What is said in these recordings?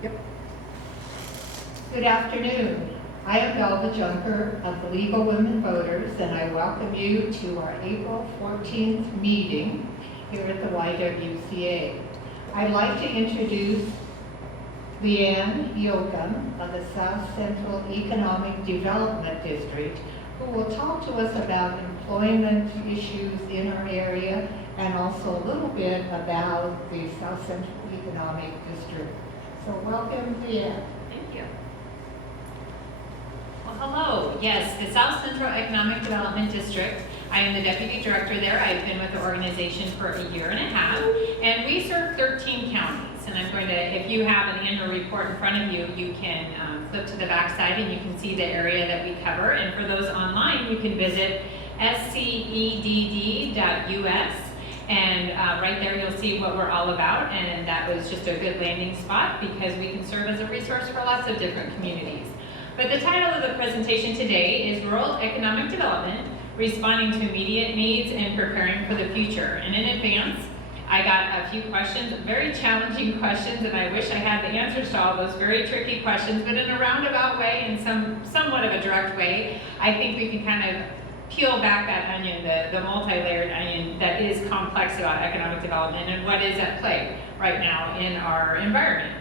Yep. Good afternoon. I am Belva Junker of the League of Women Voters, and I welcome you to our April 14th meeting here at the YWCA. I'd like to introduce Leanne Yoakum of the South Central Economic Development District, who will talk to us about employment issues in our area and also a little bit about the South Central Economic District. So welcome, Leanne. Thank you. Well, hello. Yes, the South Central Economic Development District. I am the Deputy Director there. I've been with the organization for a year and a half, and we serve 13 counties. And I'm going to, if you have an annual report in front of you, you can flip to the back side and you can see the area that we cover. And for those online, you can visit scedd.us. And right there you'll see what we're all about, and that was just a good landing spot because we can serve as a resource for lots of different communities. But the title of the presentation today is Rural Economic Development, Responding to Immediate Needs and Preparing for the Future. And in advance, I got a few questions, very challenging questions, and I wish I had the answers to all those very tricky questions, but in a roundabout way, in somewhat of a direct way, I think we can kind of peel back that onion, the multi-layered onion that is complex about economic development and what is at play right now in our environment.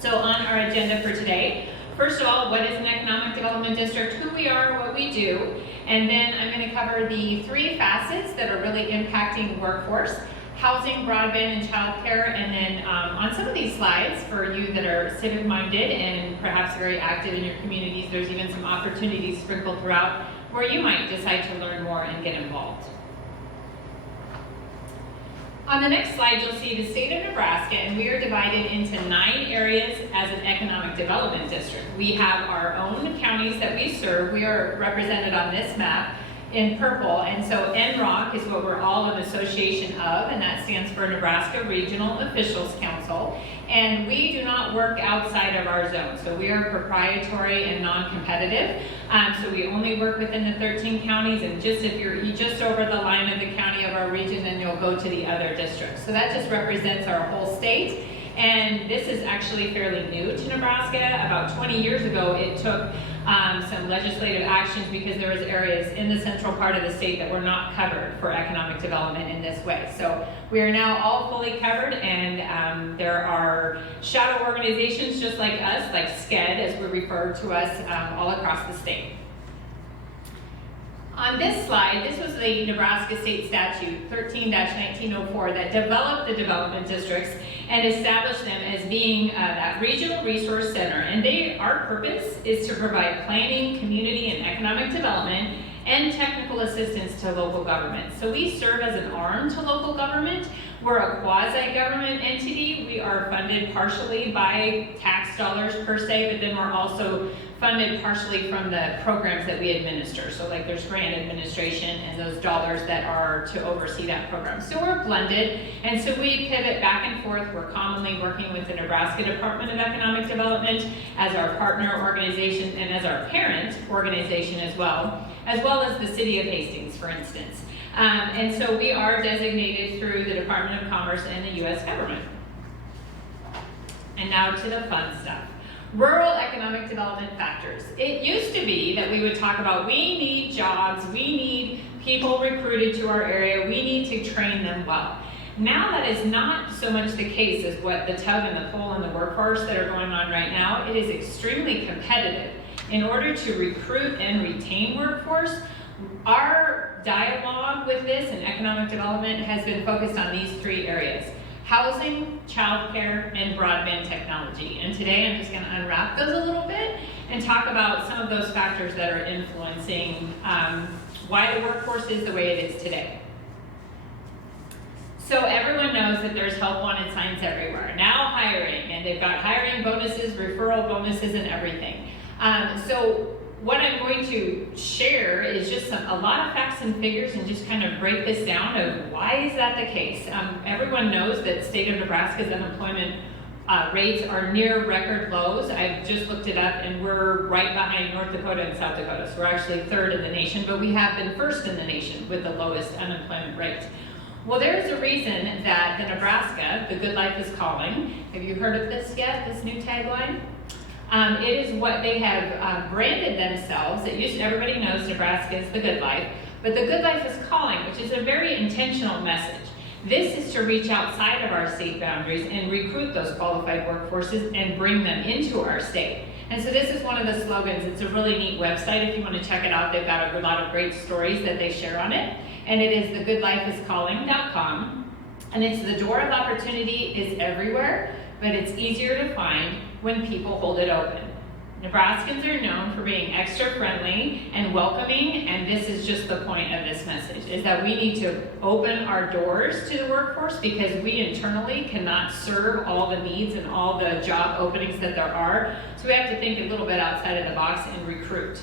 So on our agenda for today, first of all, what is an economic development district, who we are, what we do, and then I'm going to cover the three facets that are really impacting workforce: housing, broadband, and childcare. And then on some of these slides, for you that are civic-minded and perhaps very active in your communities, there's even some opportunities sprinkled throughout where you might decide to learn more and get involved. On the next slide, you'll see the state of Nebraska, and we are divided into 9 areas as an economic development district. We have our own counties that we serve. We are represented on this map in purple, and so NROC is what we're all an association of, and that stands for Nebraska Regional Officials Council, and we do not work outside of our zone, so we are proprietary and non-competitive, so we only work within the 13 counties, and just if you're just over the line of the county of our region, then you'll go to the other districts. So that just represents our whole state, and this is actually fairly new to Nebraska. About 20 years ago, it took some legislative actions because there was areas in the central part of the state that were not covered for economic development in this way. So we are now all fully covered, and there are shadow organizations just like us, like SCED as we refer to us, all across the state. On this slide, this was the Nebraska State Statute 13-1904 that developed the development districts and established them as being that regional resource center. And our purpose is to provide planning, community, and economic development and technical assistance to local government. So we serve as an arm to local government. We're a quasi-government entity. We are funded partially by tax dollars per se, but then we're also funded partially from the programs that we administer. So like there's grant administration and those dollars that are to oversee that program. So we're blended, and so we pivot back and forth. We're commonly working with the Nebraska Department of Economic Development as our partner organization and as our parent organization as well as the City of Hastings, for instance. And so we are designated through the Department of Commerce and the U.S. government. And now to the fun stuff. Rural economic development factors. It used to be that we would talk about we need jobs, we need people recruited to our area, we need to train them well. Now that is not so much the case as what the tug and the pull in the workforce that are going on right now. It is extremely competitive. In order to recruit and retain workforce, our dialogue with this and economic development has been focused on these 3 areas: housing, childcare, and broadband technology. And today I'm just going to unwrap those a little bit and talk about some of those factors that are influencing why the workforce is the way it is today. So everyone knows that there's help wanted signs everywhere. Now hiring, and they've got hiring bonuses, referral bonuses, and everything. So what I'm going to share is just a lot of facts and figures and just kind of break this down of why is that the case. Everyone knows that state of Nebraska's unemployment rates are near record lows. I've just looked it up, and we're right behind North Dakota and South Dakota. So we're actually 3rd in the nation, but we have been 1st in the nation with the lowest unemployment rate. Well, there's a reason that the Nebraska, the Good Life is Calling. Have you heard of this yet, this new tagline? It is what they have branded themselves. Everybody knows Nebraska is the Good Life, but the Good Life is Calling, which is a very intentional message. This is to reach outside of our state boundaries and recruit those qualified workforces and bring them into our state. And so this is one of the slogans. It's a really neat website if you want to check it out. They've got a lot of great stories that they share on it. And it is thegoodlifeiscalling.com. And it's the door of opportunity is everywhere, but it's easier to find when people hold it open. Nebraskans are known for being extra friendly and welcoming, and this is just the point of this message, is that we need to open our doors to the workforce because we internally cannot serve all the needs and all the job openings that there are. So we have to think a little bit outside of the box and recruit.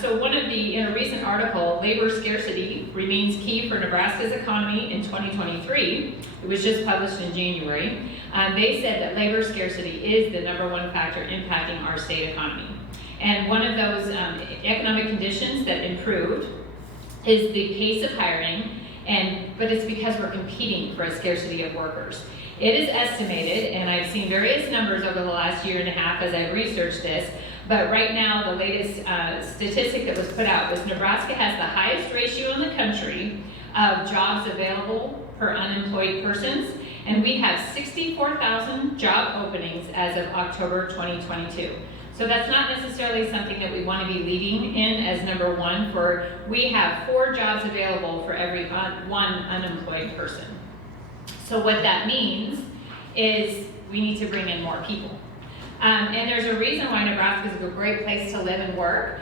So in a recent article, labor scarcity remains key for Nebraska's economy in 2023. It was just published in January. They said that labor scarcity is the #1 factor impacting our state economy. And one of those economic conditions that improved is the pace of hiring, but it's because we're competing for a scarcity of workers. It is estimated, and I've seen various numbers over the last year and a half as I've researched this, but right now the latest statistic that was put out was Nebraska has the highest ratio in the country of jobs available per unemployed persons, and we have 64,000 job openings as of October 2022. So that's not necessarily something that we want to be leading in as #1 for, we have 4 jobs available for every one unemployed person. So what that means is we need to bring in more people. And there's a reason why Nebraska is a great place to live and work.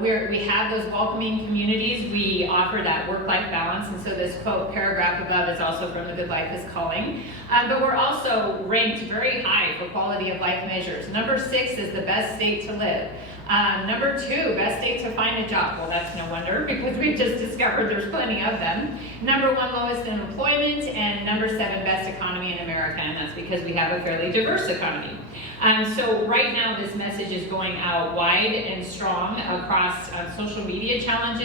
We have those welcoming communities. We offer that work-life balance. And so this quote paragraph above is also from The Good Life is Calling. But we're also ranked very high for quality of life measures. #6 is the best state to live. #2, best state to find a job. Well, that's no wonder because we've just discovered there's plenty of them. #1, lowest in employment, and #7, best economy in America, and that's because we have a fairly diverse economy. So right now this message is going out wide and strong across social media channels,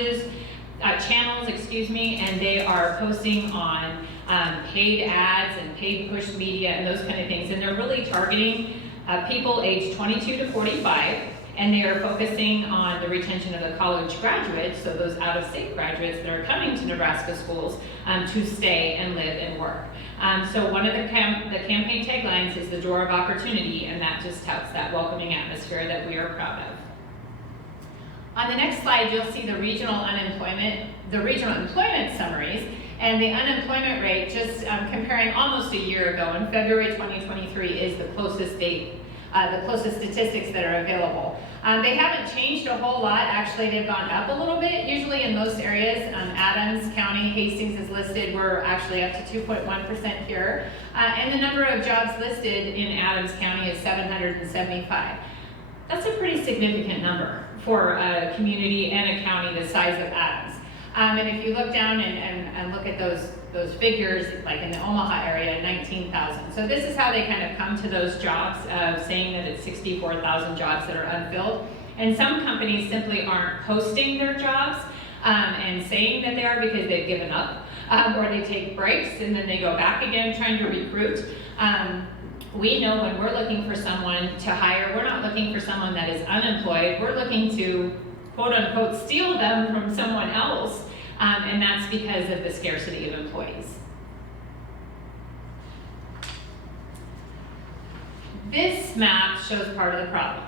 and they are posting on paid ads and paid push media and those kind of things, and they're really targeting people aged 22 to 45. And they are focusing on the retention of the college graduates, so those out-of-state graduates that are coming to Nebraska schools to stay and live and work. So one of the campaign taglines is the door of opportunity, and that just touts that welcoming atmosphere that we are proud of. On the next slide, you'll see the regional employment summaries, and the unemployment rate, just comparing almost a year ago, in February 2023 is the closest date. The closest statistics that are available. They haven't changed a whole lot. Actually, they've gone up a little bit. Usually in most areas, Adams County, Hastings is listed. We're actually up to 2.1% here. And the number of jobs listed in Adams County is 775. That's a pretty significant number for a community and a county the size of Adams. And if you look down and look at those figures, like in the Omaha area, 19,000. So this is how they kind of come to those jobs, saying that it's 64,000 jobs that are unfilled. And some companies simply aren't posting their jobs and saying that they are because they've given up, or they take breaks and then they go back again trying to recruit. We know when we're looking for someone to hire, we're not looking for someone that is unemployed. We're looking to, quote unquote, steal them from someone else. And that's because of the scarcity of employees. This map shows part of the problem.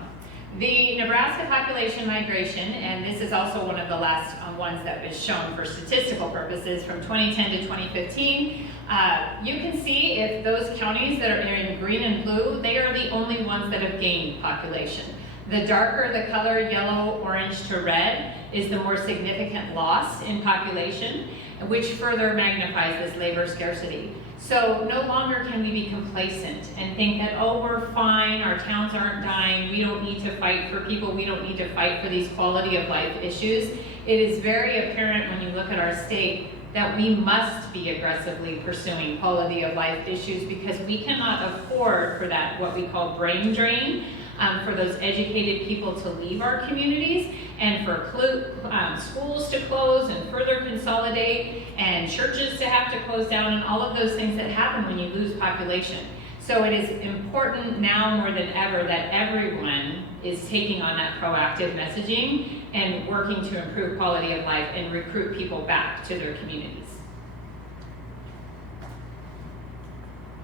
The Nebraska population migration, and this is also one of the last ones that is shown for statistical purposes from 2010 to 2015. You can see if those counties that are in green and blue, they are the only ones that have gained population. The darker the color, yellow, orange to red, is the more significant loss in population, which further magnifies this labor scarcity. So no longer can we be complacent and think that, oh, we're fine, our towns aren't dying, we don't need to fight for people, we don't need to fight for these quality of life issues. It is very apparent when you look at our state that we must be aggressively pursuing quality of life issues because we cannot afford for that, what we call brain drain, for those educated people to leave our communities, and for schools to close and further consolidate, and churches to have to close down, and all of those things that happen when you lose population. So it is important now more than ever that everyone is taking on that proactive messaging and working to improve quality of life and recruit people back to their communities.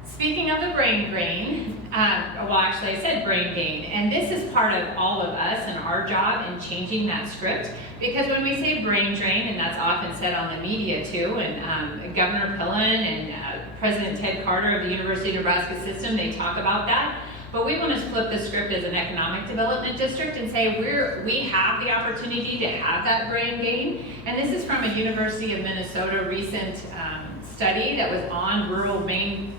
Speaking of the brain drain, well actually I said brain gain, and this is part of all of us and our job in changing that script, because when we say brain drain, and that's often said on the media too, and Governor Pillen and President Ted Carter of the University of Nebraska system, they talk about that. But we want to flip the script as an economic development district and say we have the opportunity to have that brain gain. And this is from a University of Minnesota recent study that was on rural brain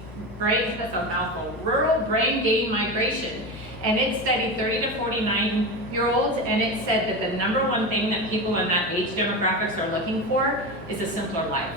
gain migration. And it studied 30 to 49-year-olds, and it said that the number one thing that people in that age demographics are looking for is a simpler life.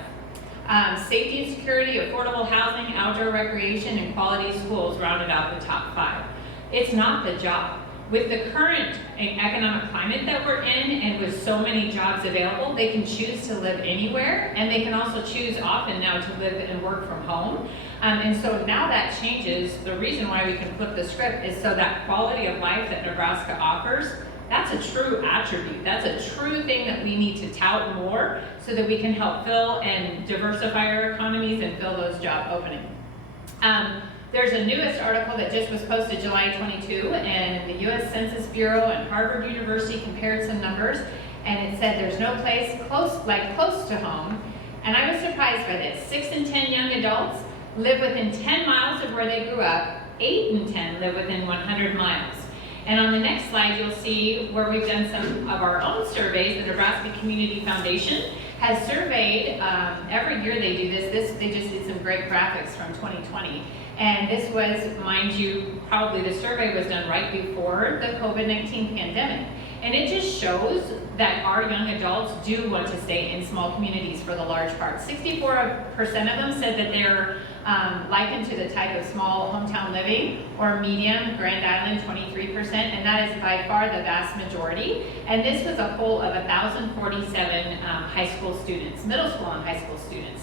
Safety and security, affordable housing, outdoor recreation, and quality schools rounded out the top 5. It's not the job. With the current economic climate that we're in, and with so many jobs available, they can choose to live anywhere, and they can also choose often now to live and work from home. And so now that changes. The reason why we can flip the script is so that quality of life that Nebraska offers, that's a true attribute. That's a true thing that we need to tout more so that we can help fill and diversify our economies and fill those job openings. There's a newest article that just was posted July 22, and the U.S. Census Bureau and Harvard University compared some numbers, and it said there's no place close to home. And I was surprised by this. 6 in 10 young adults live within 10 miles of where they grew up. 8 in 10 live within 100 miles. And on the next slide, you'll see where we've done some of our own surveys. The Nebraska Community Foundation has surveyed, every year they do this. They just did some great graphics from 2020. And this was, mind you, probably the survey was done right before the COVID-19 pandemic. And it just shows that our young adults do want to stay in small communities for the large part. 64% of them said that they're likened to the type of small hometown living, or medium, Grand Island, 23%, and that is by far the vast majority. And this was a poll of 1,047 high school students, middle school and high school students.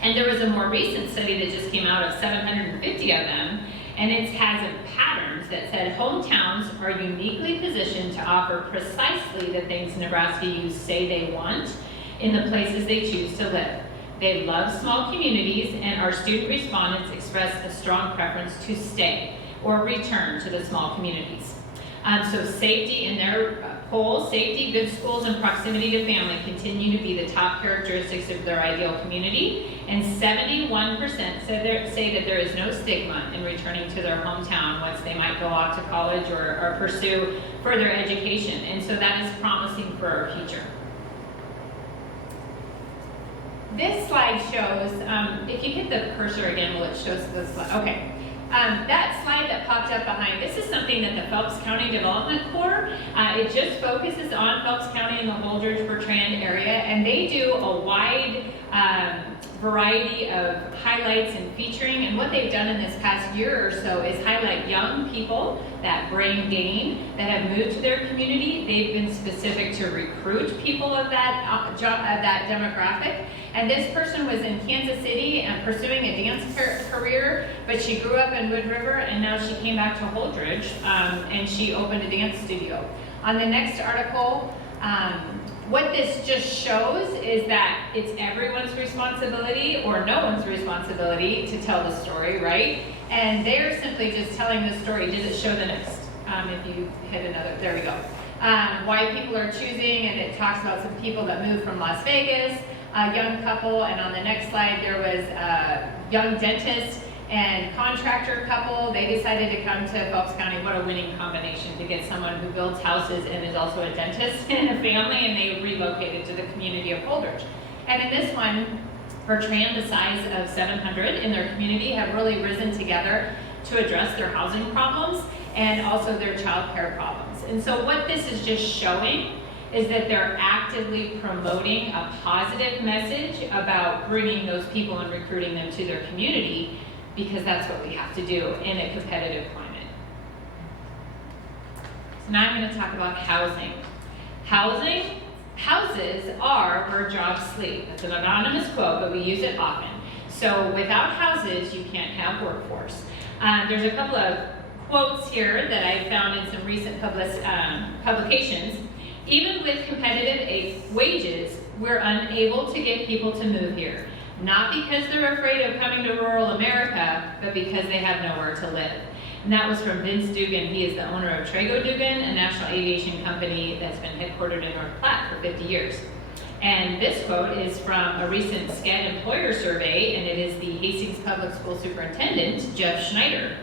And there was a more recent study that just came out of 750 of them, and it has patterns that said hometowns are uniquely positioned to offer precisely the things Nebraska youth say they want in the places they choose to live. They love small communities, and our student respondents expressed a strong preference to stay or return to the small communities. So safety in their poll, safety, good schools, and proximity to family continue to be the top characteristics of their ideal community, and 71% say that there is no stigma in returning to their hometown once they might go off to college or pursue further education, and so that is promising for our future. This slide shows, if you hit the cursor again, will it show the slide? Okay. That slide that popped up behind, this is something that the Phelps County Development Corps, it just focuses on Phelps County and the Holdrege-Bertrand area, and they do a wide variety of highlights and featuring, and what they've done in this past year or so is highlight young people, that brain gain, that have moved to their community. They've been specific to recruit people of that demographic. And this person was in Kansas City and pursuing a dance career, but she grew up in Wood River, and now she came back to Holdrege, and she opened a dance studio. On the next article, what this just shows is that it's everyone's responsibility or no one's responsibility to tell the story, right? And they're simply just telling the story. Does it show the next? If you hit another, there we go. Why people are choosing, and it talks about some people that moved from Las Vegas, a young couple, and on the next slide there was a young dentist and contractor couple. They decided to come to Phelps County. What a winning combination to get someone who builds houses and is also a dentist in a family, and they relocated to the community of Holdrege. And in this one, Bertrand, the size of 700 in their community, have really risen together to address their housing problems and also their child care problems. And so what this is just showing is that they're actively promoting a positive message about bringing those people and recruiting them to their community, because that's what we have to do in a competitive climate. So now I'm going to talk about housing. Houses are where jobs sleep. That's an anonymous quote, but we use it often. So without houses, you can't have workforce. There's a couple of quotes here that I found in some recent publications. Even with competitive wages, we're unable to get people to move here. Not because they're afraid of coming to rural America, but because they have nowhere to live. And that was from Vince Dugan. He is the owner of Trago Dugan, a national aviation company that's been headquartered in North Platte for 50 years. And this quote is from a recent SCED employer survey, and it is the Hastings Public School Superintendent, Jeff Schneider.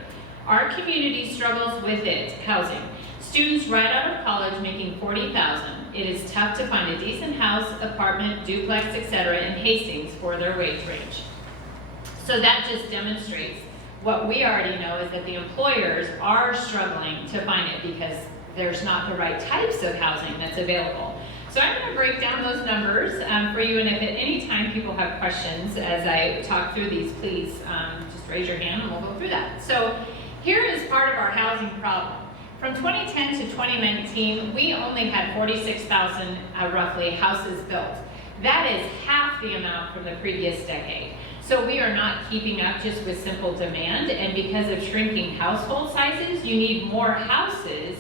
Our community struggles with housing. Students right out of college making $40,000. It is tough to find a decent house, apartment, duplex, etc. in Hastings for their wage range. So that just demonstrates what we already know is that the employers are struggling to find it because there's not the right types of housing that's available. So I'm going to break down those numbers for you, and if at any time people have questions as I talk through these, please just raise your hand and we'll go through that. So here is part of our housing problem. From 2010 to 2019, we only had 46,000 roughly houses built. That is half the amount from the previous decade. So we are not keeping up just with simple demand, and because of shrinking household sizes, you need more houses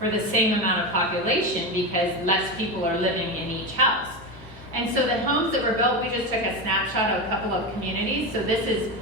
for the same amount of population because less people are living in each house. And so the homes that were built, we just took a snapshot of a couple of communities. So this is,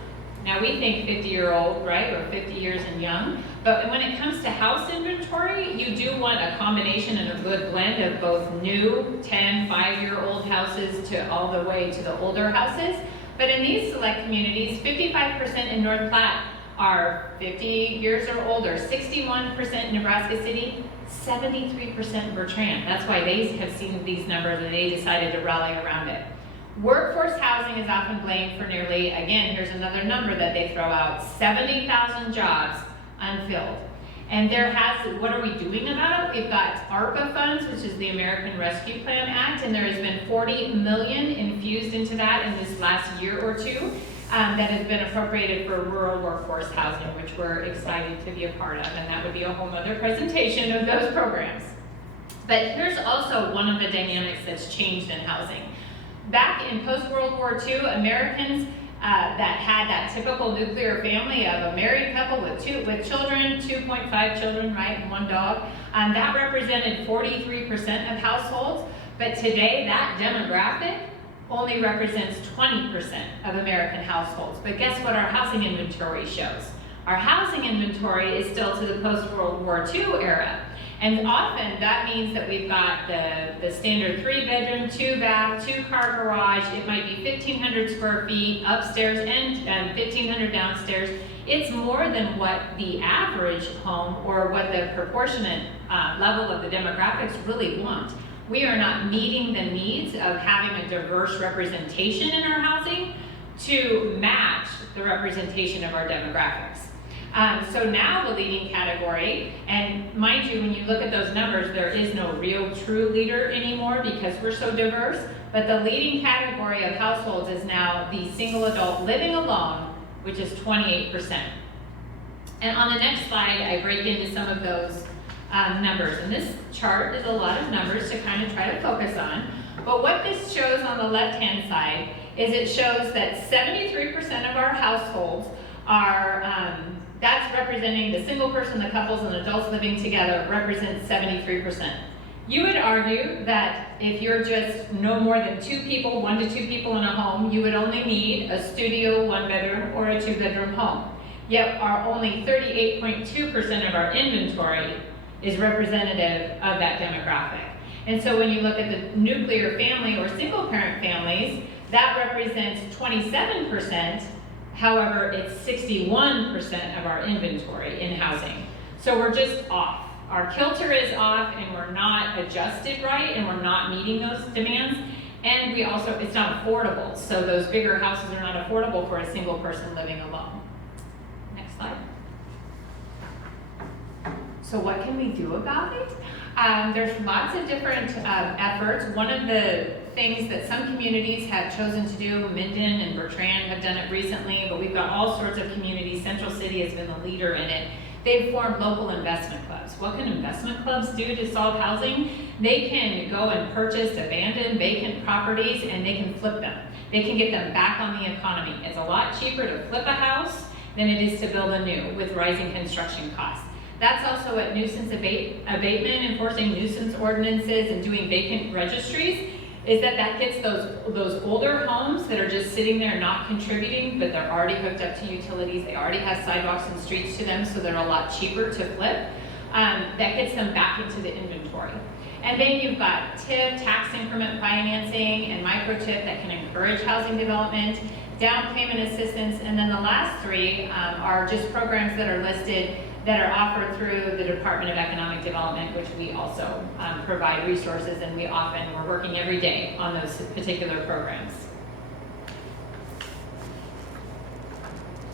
now we think 50-year-old, right, or 50 years and young, but when it comes to house inventory, you do want a combination and a good blend of both new 10, 5-year-old houses to all the way to the older houses. But in these select communities, 55% in North Platte are 50 years or older, 61% in Nebraska City, 73% Bertrand. That's why they have seen these numbers and they decided to rally around it. Workforce housing is often blamed for nearly, again, here's another number that they throw out, 70,000 jobs unfilled. And what are we doing about it? We've got ARPA funds, which is the American Rescue Plan Act, and there has been $40 million infused into that in this last year or two that has been appropriated for rural workforce housing, which we're excited to be a part of, and that would be a whole other presentation of those programs. But here's also one of the dynamics that's changed in housing. Back in post-World War II, Americans that had that typical nuclear family of a married couple with children, 2.5 children, right, and one dog, that represented 43% of households. But today, that demographic only represents 20% of American households. But guess what our housing inventory shows? Our housing inventory is still to the post-World War II era. And often that means that we've got the standard 3-bedroom, 2-bath, 2-car garage. It might be 1,500 square feet upstairs and 1,500 downstairs. It's more than what the average home or what the proportionate level of the demographics really want. We are not meeting the needs of having a diverse representation in our housing to match the representation of our demographics. So now the leading category, and mind you, when you look at those numbers, there is no real true leader anymore because we're so diverse, but the leading category of households is now the single adult living alone, which is 28%. And on the next slide, I break into some of those numbers. And this chart is a lot of numbers to kind of try to focus on. But what this shows on the left-hand side is it shows that 73% of our households are, that's representing the single person, the couples, and adults living together represents 73%. You would argue that if you're just no more than 2 people, 1 to 2 people in a home, you would only need a studio 1-bedroom or a 2-bedroom home. Yet only 38.2% of our inventory is representative of that demographic. And so when you look at the nuclear family or single parent families, that represents 27%. However, it's 61% of our inventory in housing. So we're just off. Our kilter is off and we're not adjusted right and we're not meeting those demands. And we also, it's not affordable. So those bigger houses are not affordable for a single person living alone. Next slide. So what can we do about it? There's lots of different efforts. One of the things that some communities have chosen to do, Minden and Bertrand have done it recently, but we've got all sorts of communities. Central City has been the leader in it. they've formed local investment clubs. What can investment clubs do to solve housing? They can go and purchase abandoned, vacant properties, and they can flip them. They can get them back on the economy. It's a lot cheaper to flip a house than it is to build a new with rising construction costs. That's also what nuisance abatement, enforcing nuisance ordinances and doing vacant registries, is that gets those older homes that are just sitting there not contributing, but they're already hooked up to utilities, they already have sidewalks and streets to them, so they're a lot cheaper to flip. That gets them back into the inventory. And then you've got TIF, tax increment financing, and micro-TIF that can encourage housing development, down payment assistance, and then the last three are just programs that are listed that are offered through the Department of Economic Development, which we also provide resources, and we're working every day on those particular programs.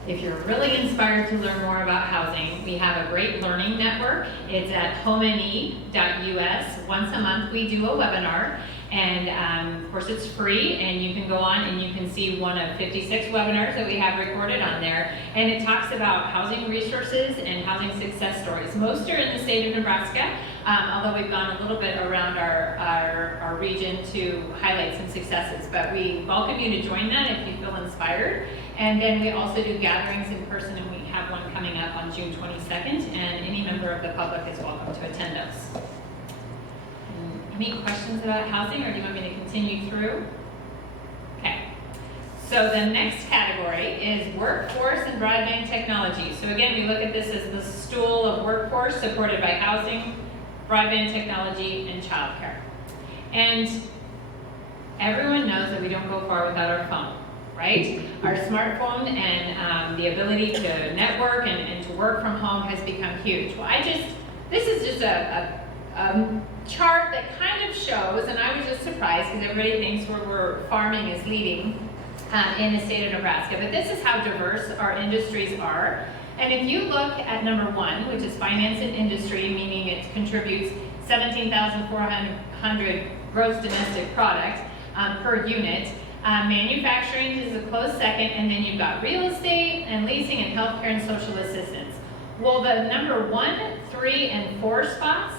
If you're really inspired to learn more about housing, we have a great learning network. It's at homene.us. Once a month we do a webinar, and of course it's free, and you can go on and you can see one of 56 webinars that we have recorded on there, and it talks about housing resources and housing success stories. Most are in the state of Nebraska, although we've gone a little bit around our region to highlight some successes, but we welcome you to join that if you feel inspired. And then we also do gatherings in person, and we have one coming up on June 22nd, and any member of the public is welcome to attend those. Any questions about housing, or do you want me to continue through? Okay. So the next category is workforce and broadband technology. So again, we look at this as the stool of workforce supported by housing, broadband technology, and childcare. And everyone knows that we don't go far without our phone, right? Our smartphone and the ability to network and to work from home has become huge. Well, this is just a chart that kind of shows, and I was just surprised because everybody thinks where farming is leading in the state of Nebraska, but this is how diverse our industries are. And if you look at number one, which is finance and industry, meaning it contributes 17,400 gross domestic product per unit. Manufacturing is a close second, and then you've got real estate and leasing and healthcare and social assistance. Well, the number 1, 3, and 4 spots,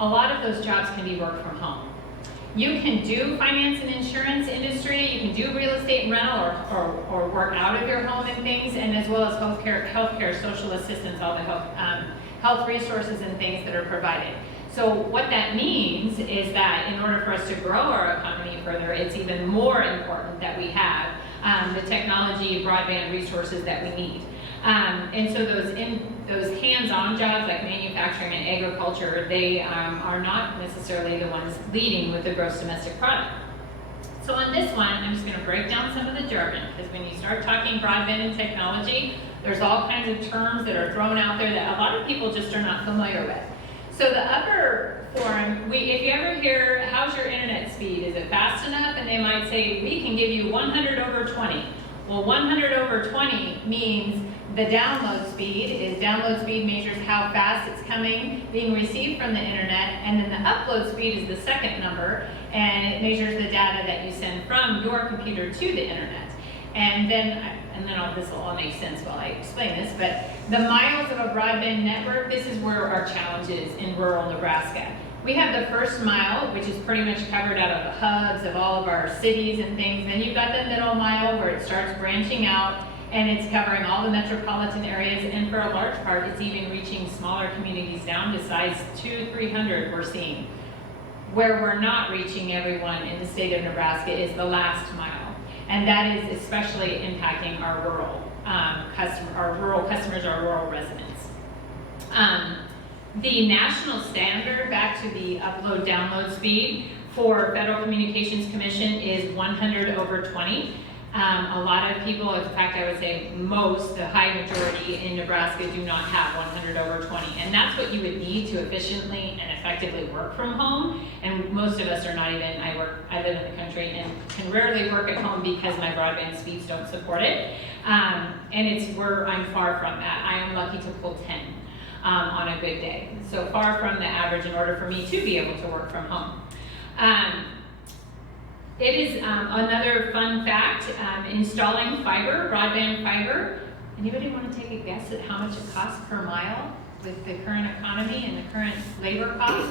a lot of those jobs can be work from home. You can do finance and insurance industry, you can do real estate and rental, or work out of your home and things, and as well as healthcare, social assistance, all the health resources and things that are provided. So what that means is that in order for us to grow our economy further, it's even more important that we have the technology, broadband resources that we need. And so those hands-on jobs like manufacturing and agriculture, they are not necessarily the ones leading with the gross domestic product. So on this one, I'm just going to break down some of the jargon, because when you start talking broadband and technology, there's all kinds of terms that are thrown out there that a lot of people just are not familiar with. So the upper form, if you ever hear, how's your internet speed? Is it fast enough? And they might say, we can give you 100 over 20. Well, 100 over 20 means the download speed measures how fast it's being received from the internet, and then the upload speed is the second number, and it measures the data that you send from your computer to the internet. And then this will all make sense while I explain this, but the miles of a broadband network, this is where our challenge is in rural Nebraska. We have the first mile, which is pretty much covered out of the hubs of all of our cities and things. Then you've got the middle mile where it starts branching out, and it's covering all the metropolitan areas, and for a large part, it's even reaching smaller communities down to size 200-300 we're seeing. Where we're not reaching everyone in the state of Nebraska is the last mile. And that is especially impacting our rural customers, our rural residents. The national standard, back to the upload-download speed for Federal Communications Commission is 100 over 20. A lot of people, in fact, I would say most, the high majority in Nebraska do not have 100 over 20. And that's what you would need to efficiently and effectively work from home. And most of us are not even, I live in the country and can rarely work at home because my broadband speeds don't support it. And I'm far from that. I am lucky to pull 10 on a good day. So far from the average in order for me to be able to work from home. It is another fun fact, installing fiber, broadband fiber, Anybody want to take a guess at how much it costs per mile with the current economy and the current labor costs?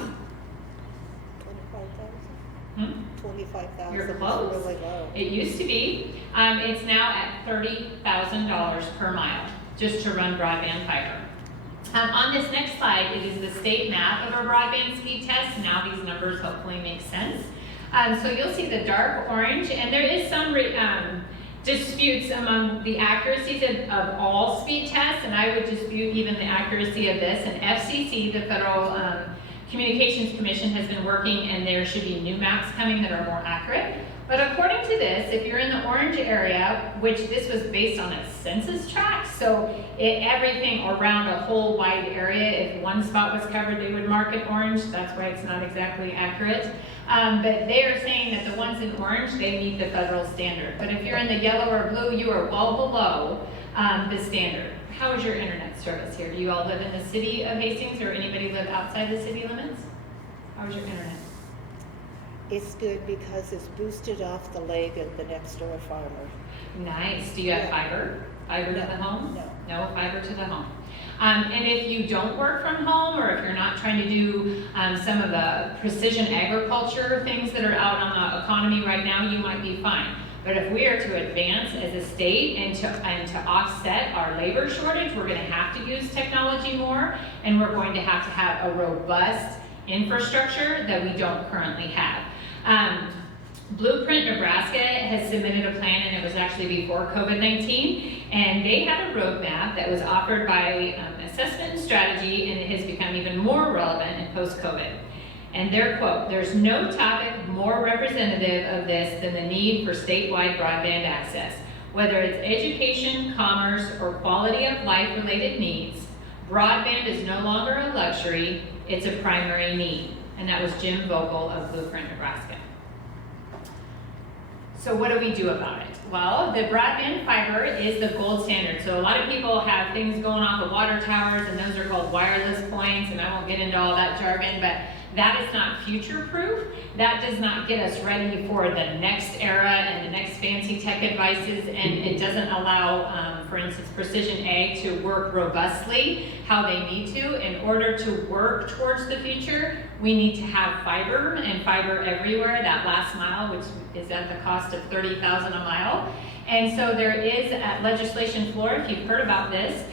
25,000? 25,000 You're is close. really low. It used to be. It's now at $30,000 per mile just to run broadband fiber. On this next slide, it is the state map of our broadband speed test. Now these numbers hopefully make sense. So you'll see the dark orange, and there is some disputes among the accuracies of all speed tests, and I would dispute even the accuracy of this. And FCC, the Federal Communications Commission, has been working, and there should be new maps coming that are more accurate. But according to this, if you're in the orange area, which this was based on a census tract, so everything around a whole wide area, if one spot was covered, they would mark it orange. That's why it's not exactly accurate. But they are saying that the ones in orange, they meet the federal standard. But if you're in the yellow or blue, you are well below the standard. How is your internet service here? Do you all live in the city of Hastings, or anybody live outside the city limits? How is your internet? It's good because it's boosted off the leg of the next door farmer. Nice. Do you have fiber? Fiber to the home? No. No fiber to the home. And if you don't work from home, or if you're not trying to do some of the precision agriculture things that are out on the economy right now, you might be fine. But if we are to advance as a state and to offset our labor shortage, we're going to have to use technology more, and we're going to have a robust infrastructure that we don't currently have. Blueprint Nebraska has submitted a plan, and it was actually before COVID-19, and they had a roadmap that was offered by Assessment and Strategy, and it has become even more relevant in post-COVID. And their quote, "There's no topic more representative of this than the need for statewide broadband access. Whether it's education, commerce, or quality of life related needs, broadband is no longer a luxury, it's a primary need." And that was Jim Vogel of Blueprint Nebraska. So what do we do about it? Well, the broadband fiber is the gold standard. So a lot of people have things going off of water towers, and those are called wireless points, and I won't get into all that jargon, but that is not future-proof. That does not get us ready for the next era and the next fancy tech devices, and it doesn't allow, for instance, Precision Ag to work robustly how they need to. In order to work towards the future, we need to have fiber, and fiber everywhere, that last mile, which is at the cost of $30,000 a mile. And so there is a legislation floor, if you've heard about this.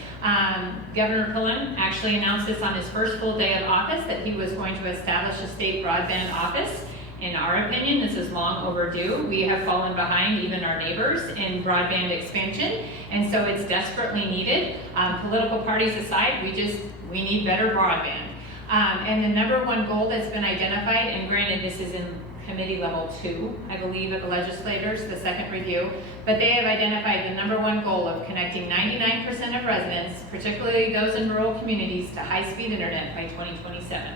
Governor Pullen actually announced this on his first full day of office, that he was going to establish a state broadband office. In our opinion, this is long overdue. We have fallen behind even our neighbors in broadband expansion, and so it's desperately needed. Political parties aside, we need better broadband. And the number one goal that's been identified, and granted this is in committee level 2, I believe, of the legislators, the second review, but they have identified the number one goal of connecting 99% of residents, particularly those in rural communities, to high-speed internet by 2027.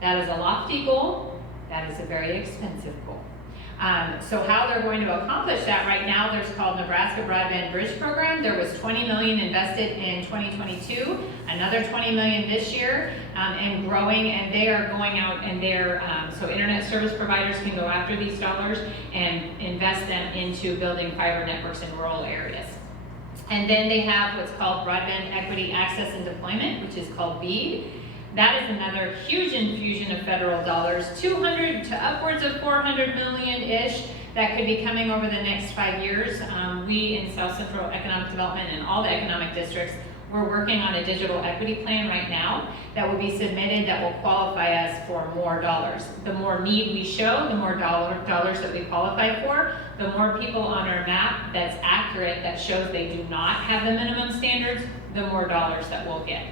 That is a lofty goal. That is a very expensive goal. So how they're going to accomplish that right now, there's called Nebraska Broadband Bridge Program. There was $20 million invested in 2022, another $20 million this year, and growing, and they are going out and so internet service providers can go after these dollars and invest them into building fiber networks in rural areas. And then they have what's called Broadband Equity Access and Deployment, which is called BEAD. That is another huge infusion of federal dollars, 200 to upwards of 400 million-ish, that could be coming over the next 5 years. We in South Central Economic Development and all the economic districts, we're working on a digital equity plan right now that will be submitted that will qualify us for more dollars. The more need we show, the more dollars that we qualify for, the more people on our map that's accurate, that shows they do not have the minimum standards, the more dollars that we'll get.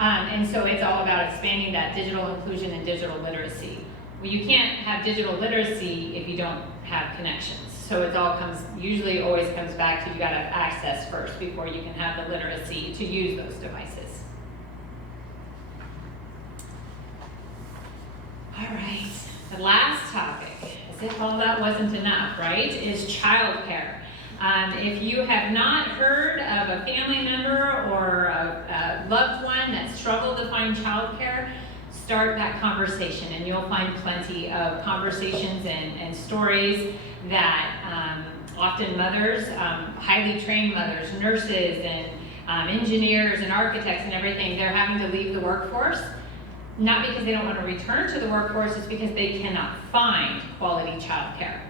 And so it's all about expanding that digital inclusion and digital literacy. Well, you can't have digital literacy if you don't have connections. So it usually always comes back to you gotta have access first before you can have the literacy to use those devices. All right, the last topic, as if all that wasn't enough, right, is childcare. If you have not heard of a family member or a loved one that struggled to find childcare, start that conversation, and you'll find plenty of conversations and stories that often mothers, highly trained mothers, nurses, and engineers and architects and everything, they're having to leave the workforce, not because they don't want to return to the workforce, it's because they cannot find quality childcare.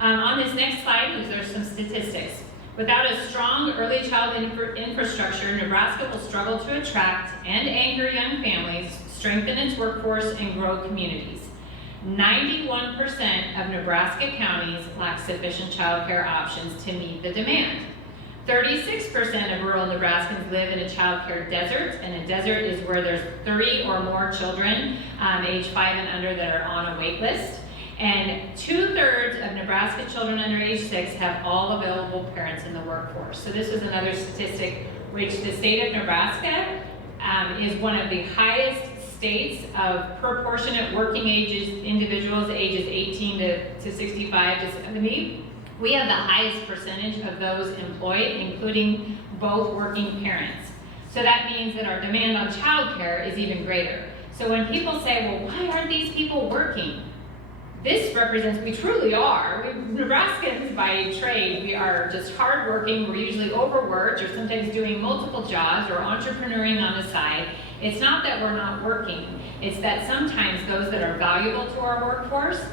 On this next slide, there's some statistics. Without a strong early child infrastructure, Nebraska will struggle to attract and anchor young families, strengthen its workforce, and grow communities. 91% of Nebraska counties lack sufficient childcare options to meet the demand. 36% of rural Nebraskans live in a childcare desert, and a desert is where there's 30 or more children age 5 and under that are on a wait list. And 2/3 of Nebraska children under age 6 have all available parents in the workforce. So this is another statistic which the state of Nebraska is one of the highest states of proportionate working ages, individuals ages 18 to 65 to 70. We have the highest percentage of those employed, including both working parents. So that means that our demand on childcare is even greater. So when people say, well, why aren't these people working? This represents, we truly are. Nebraskans by trade, we are just hardworking. We're usually overworked or sometimes doing multiple jobs or entrepreneuring on the side. It's not that we're not working. It's that sometimes those that are valuable to our workforce,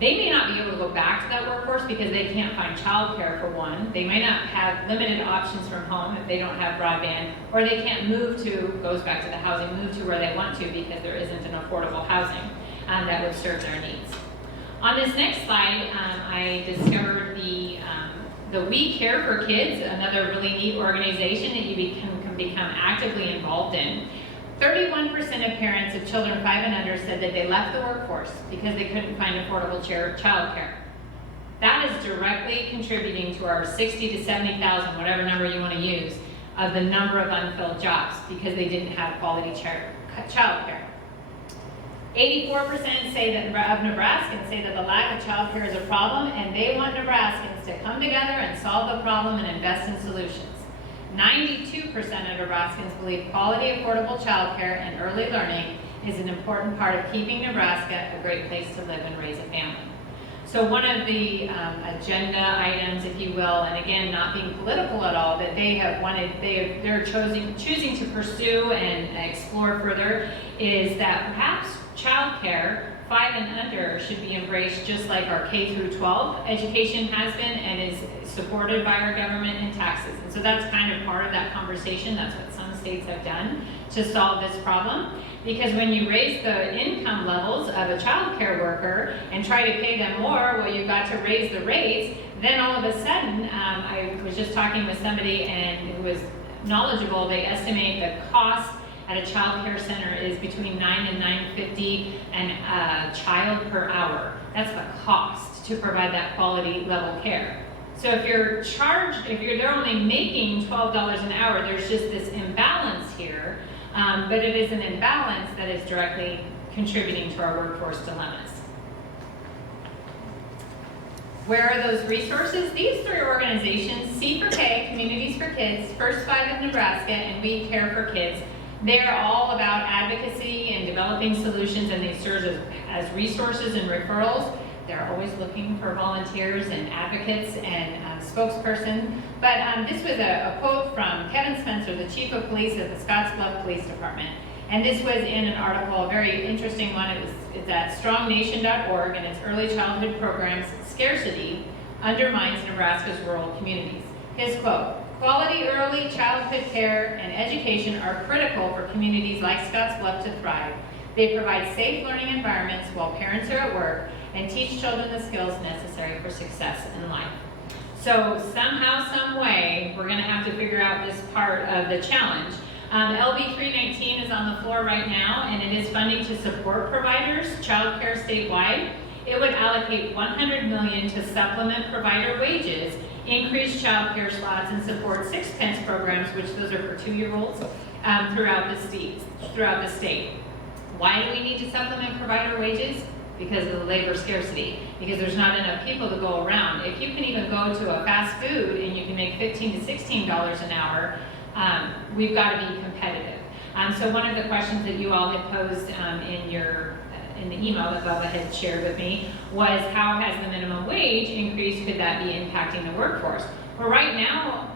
they may not be able to go back to that workforce because they can't find childcare for one. They might not have limited options from home if they don't have broadband, or they can't move to, goes back to the housing, move to where they want to because there isn't an affordable housing that would serve their needs. On this next slide, I discovered the We Care for Kids, another really neat organization that you can become actively involved in. 31% of parents of children 5 and under said that they left the workforce because they couldn't find affordable child care. That is directly contributing to our 60 to 70,000, whatever number you want to use, of the number of unfilled jobs because they didn't have quality child care. 84% say that of Nebraskans say that the lack of child care is a problem, and they want Nebraskans to come together and solve the problem and invest in solutions. 92% of Nebraskans believe quality, affordable child care and early learning is an important part of keeping Nebraska a great place to live and raise a family. So one of the agenda items, if you will, and again, not being political at all, that they have wanted, they're choosing to pursue and explore further is that perhaps childcare 5 and under should be embraced just like our K through 12 education has been and is supported by our government in taxes. And so that's kind of part of that conversation. That's what some states have done to solve this problem. Because when you raise the income levels of a child care worker and try to pay them more, well, you've got to raise the rates. Then all of a sudden, I was just talking with somebody and who was knowledgeable. They estimate the cost at a child care center is between $9 and $9.50 a child per hour. That's the cost to provide that quality level care. So if they're only making $12 an hour, there's just this imbalance here. But it is an imbalance that is directly contributing to our workforce dilemmas. Where are those resources? These 3 organizations, C4K, Communities for Kids, First 5 of Nebraska, and We Care for Kids, they're all about advocacy and developing solutions, and they serve as resources and referrals. They're always looking for volunteers and advocates and spokesperson. But this was a quote from Kevin Spencer, the Chief of Police at the Scottsbluff Police Department. And this was in an article, a very interesting one. It's at strongnation.org, and it's early childhood programs scarcity undermines Nebraska's rural communities. His quote, "Quality early childhood care and education are critical for communities like Scottsbluff to thrive. They provide safe learning environments while parents are at work and teach children the skills necessary for success in life." So somehow, some way, we're going to have to figure out this part of the challenge. LB 319 is on the floor right now, and it is funding to support providers, child care statewide. It would allocate $100 million to supplement provider wages, increase child care slots, and support 6 pence programs, which those are for 2-year-olds, throughout the state. Why do we need to supplement provider wages? Because of the labor scarcity, because there's not enough people to go around. If you can even go to a fast food and you can make $15 to $16 an hour, we've got to be competitive. So one of the questions that you all had posed in the email that Bubba had shared with me was, how has the minimum wage increase? Could that be impacting the workforce? Well, right now,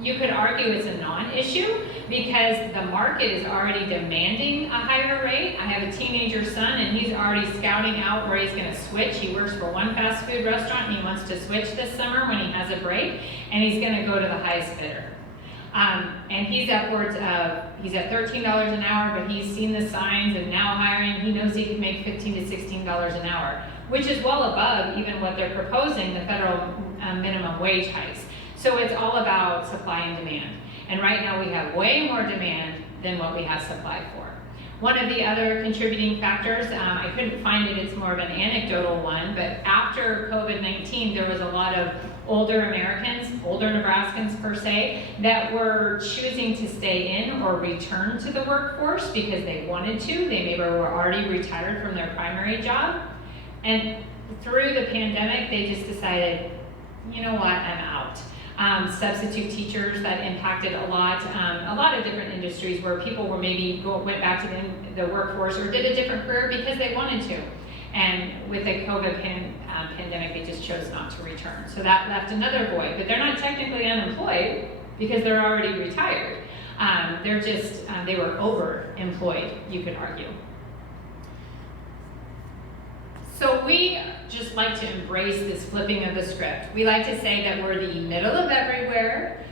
you could argue it's a non-issue because the market is already demanding a higher rate. I have a teenager son and he's already scouting out where he's going to switch. He works for one fast food restaurant and he wants to switch this summer when he has a break, and he's going to go to the highest bidder. And he's upwards of, he's at $13 an hour, but he's seen the signs and now hiring, he knows he can make $15 to $16 an hour, which is well above even what they're proposing, the federal minimum wage hikes. So it's all about supply and demand. And right now we have way more demand than what we have supply for. One of the other contributing factors, I couldn't find it, it's more of an anecdotal one, but after COVID-19, there was a lot of older Americans, older Nebraskans per se, that were choosing to stay in or return to the workforce because they wanted to. They maybe were already retired from their primary job. And through the pandemic, they just decided, you know what, I'm out. Substitute teachers, that impacted a lot of different industries where people were maybe went back to the workforce or did a different career because they wanted to. And with the COVID pandemic, they just chose not to return. So that left another void, but they're not technically unemployed because they're already retired. They're just, they were overemployed, you could argue. So we just like to embrace this flipping of the script. We like to say that we're the middle of everywhere.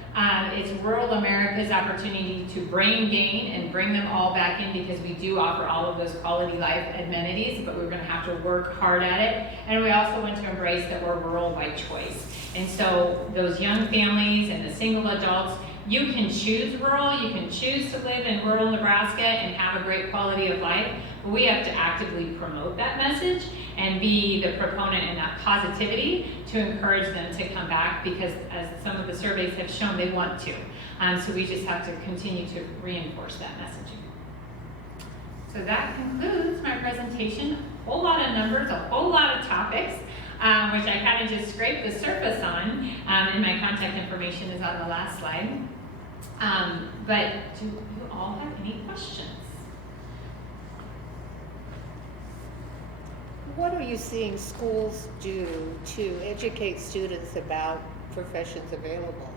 It's rural America's opportunity to brain gain and bring them all back in because we do offer all of those quality life amenities, but we're gonna have to work hard at it. And we also want to embrace that we're rural by choice. And so those young families and the single adults, you can choose rural, you can choose to live in rural Nebraska and have a great quality of life, but we have to actively promote that message and be the proponent in that positivity to encourage them to come back because as some of the surveys have shown, they want to. So we just have to continue to reinforce that messaging. So that concludes my presentation. A whole lot of numbers, a whole lot of topics, which I kind of just scraped the surface on, and my contact information is on the last slide. But do you all have any questions? What are you seeing schools do to educate students about professions available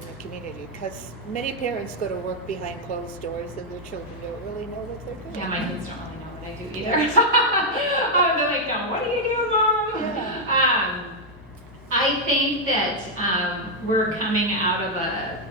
in the community? Because many parents go to work behind closed doors and their children don't really know what they're doing. Yeah, my kids don't really know what I do either. They're like, no, what do you do, Mom? Yeah. I think that we're coming out of a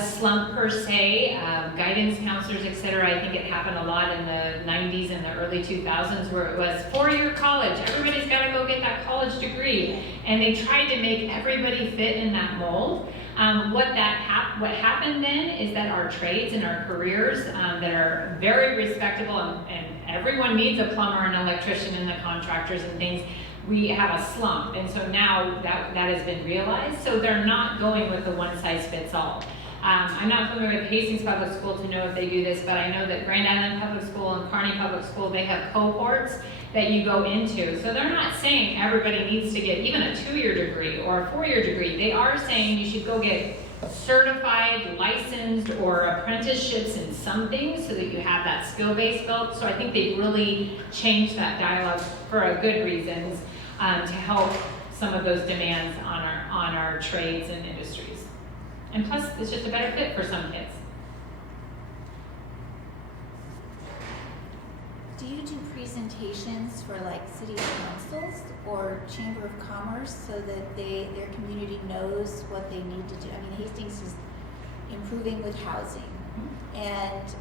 slump per se. Guidance counselors, et cetera, I think it happened a lot in the 90s and the early 2000s where it was four-year college. Everybody's got to go get that college degree. And they tried to make everybody fit in that mold. What happened then is that our trades and our careers that are very respectable and everyone needs a plumber and electrician and the contractors and things, we have a slump. And so now that has been realized. So they're not going with the one size fits all. I'm not familiar with Hastings Public School to know if they do this, but I know that Grand Island Public School and Kearney Public School, they have cohorts that you go into. So they're not saying everybody needs to get even a 2-year degree or a 4-year degree. They are saying you should go get certified, licensed, or apprenticeships in some things so that you have that skill base built. So I think they've really changed that dialogue for a good reasons to help some of those demands on our trades and industries. And plus, it's just a better fit for some kids. Do you do presentations for like city councils or chamber of commerce so that their community knows what they need to do? I mean, Hastings is improving with housing, and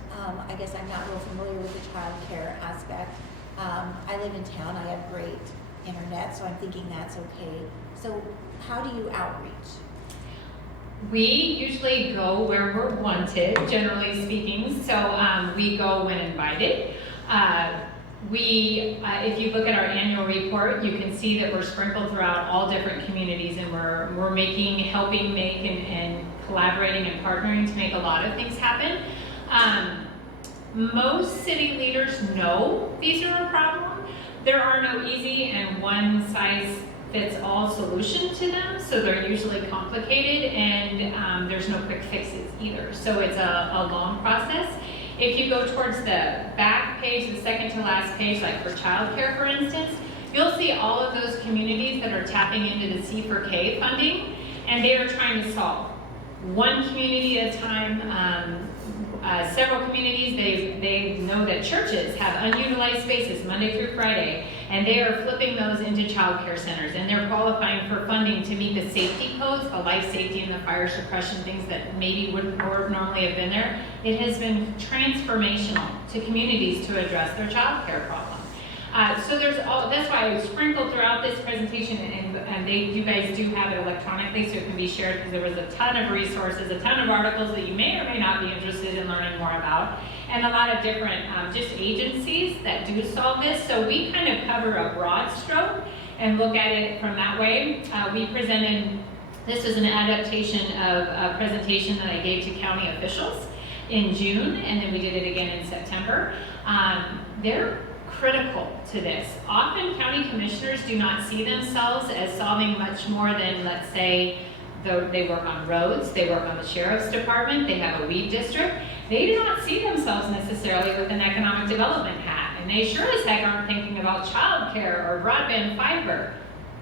I guess I'm not real familiar with the child care aspect. I live in town. I have great internet, so I'm thinking that's okay. So how do you outreach? We usually go where we're wanted, generally speaking. So we go when invited. If you look at our annual report, you can see that we're sprinkled throughout all different communities, and we're helping make and collaborating and partnering to make a lot of things happen. Most city leaders know these are a problem. There are no easy and one size fits all solution to them, so they're usually complicated, and there's no quick fixes either. So it's a long process. If you go towards the back page, the second to last page, like for childcare, for instance, you'll see all of those communities that are tapping into the C4K funding, and they are trying to solve one community at a time. Several communities, they know that churches have unutilized spaces Monday through Friday, and they are flipping those into childcare centers, and they're qualifying for funding to meet the safety codes, the life safety and the fire suppression things that maybe wouldn't normally have been there. It has been transformational to communities to address their childcare problem. So that's why I sprinkled throughout this presentation, and you guys do have it electronically, so it can be shared, because there was a ton of resources, a ton of articles that you may or may not be interested in learning more about, and a lot of different just agencies that do solve this. So we kind of cover a broad stroke and look at it from that way. We presented, this is an adaptation of a presentation that I gave to county officials in June, and then we did it again in September. They're critical to this. Often county commissioners do not see themselves as solving much more than, let's say, they work on roads, they work on the sheriff's department, they have a weed district. They do not see themselves necessarily with an economic development hat, and they sure as heck aren't thinking about childcare or broadband fiber.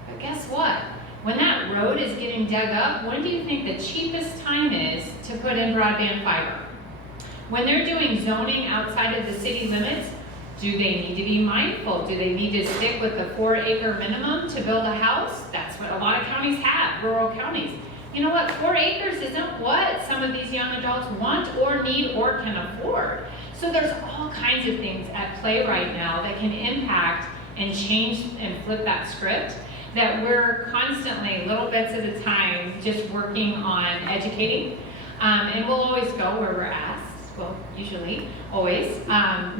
But guess what? When that road is getting dug up, when do you think the cheapest time is to put in broadband fiber? When they're doing zoning outside of the city limits, do they need to be mindful? Do they need to stick with the 4-acre minimum to build a house? That's what a lot of counties have, rural counties. You know what, 4 acres isn't what some of these young adults want or need or can afford. So there's all kinds of things at play right now that can impact and change and flip that script, that we're constantly, little bits at a time, just working on educating. And we'll always go where we're asked. Well, usually, always,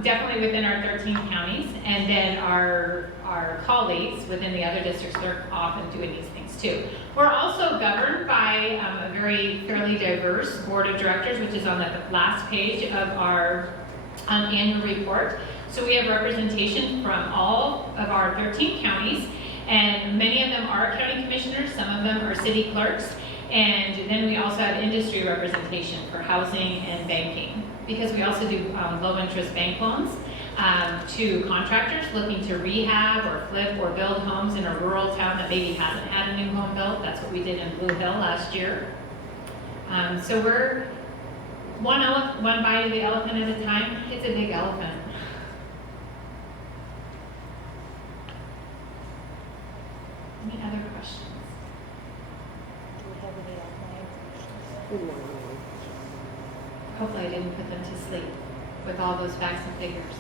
definitely within our 13 counties, and then our colleagues within the other districts, they're often doing these things too. We're also governed by a very fairly diverse board of directors, which is on the last page of our annual report. So we have representation from all of our 13 counties, and many of them are county commissioners, some of them are city clerks. And then we also have industry representation for housing and banking, because we also do low-interest bank loans to contractors looking to rehab or flip or build homes in a rural town that maybe hasn't had a new home built. That's what we did in Blue Hill last year. So we're one bite of the elephant at a time. It's a big elephant. Any other questions? Hopefully I didn't put them to sleep with all those facts and figures.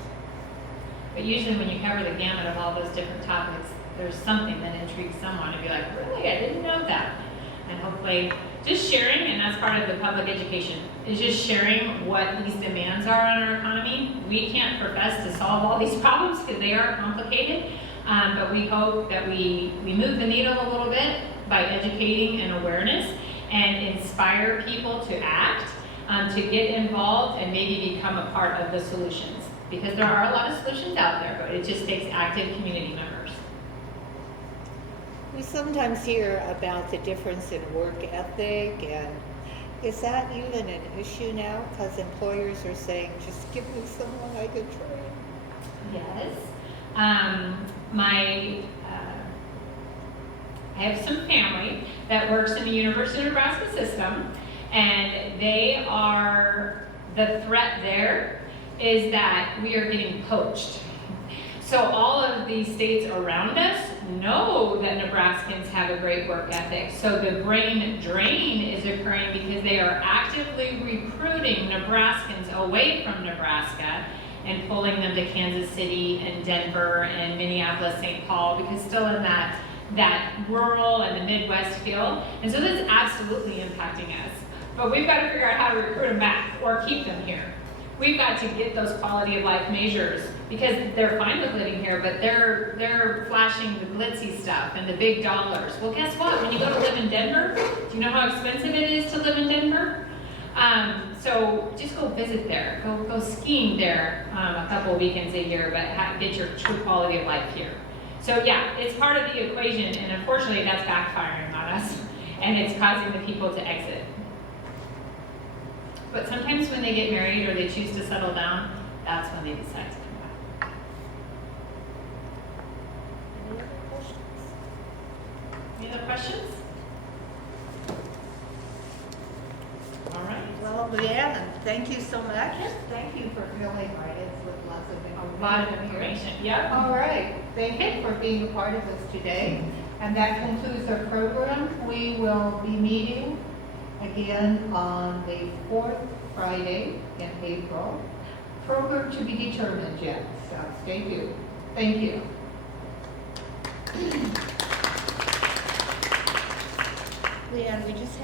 But usually when you cover the gamut of all those different topics, there's something that intrigues someone to be like, really, I didn't know that. And hopefully just sharing, and that's part of the public education, is just sharing what these demands are on our economy. We can't profess to solve all these problems because they are complicated, but we hope that we move the needle a little bit by educating and awareness, and inspire people to act, to get involved, and maybe become a part of the solutions. Because there are a lot of solutions out there, but it just takes active community members. We sometimes hear about the difference in work ethic, and is that even an issue now? Because employers are saying, just give me someone I can train. Yes. I have some family that works in the University of Nebraska system, and the threat there is that we are getting poached. So all of these states around us know that Nebraskans have a great work ethic. So the brain drain is occurring because they are actively recruiting Nebraskans away from Nebraska and pulling them to Kansas City and Denver and Minneapolis, St. Paul, because still in that rural and the Midwest feel. And so this is absolutely impacting us. But we've got to figure out how to recruit them back or keep them here. We've got to get those quality of life measures, because they're fine with living here, but they're flashing the glitzy stuff and the big dollars. Well, guess what? When you go to live in Denver, do you know how expensive it is to live in Denver? So just go visit there. Go skiing there a couple weekends a year, but get your true quality of life here. So yeah, it's part of the equation, and unfortunately that's backfiring on us, and it's causing the people to exit. But sometimes when they get married or they choose to settle down, that's when they decide to come back. Any other questions? Any other questions? Thank you so much. Thank you for filling our heads with lots of information. A lot of information, yep. All right, thank you for being a part of this today. And that concludes our program. We will be meeting again on the fourth Friday in April. Program to be determined yet, so stay tuned. Thank you. Leon, we just have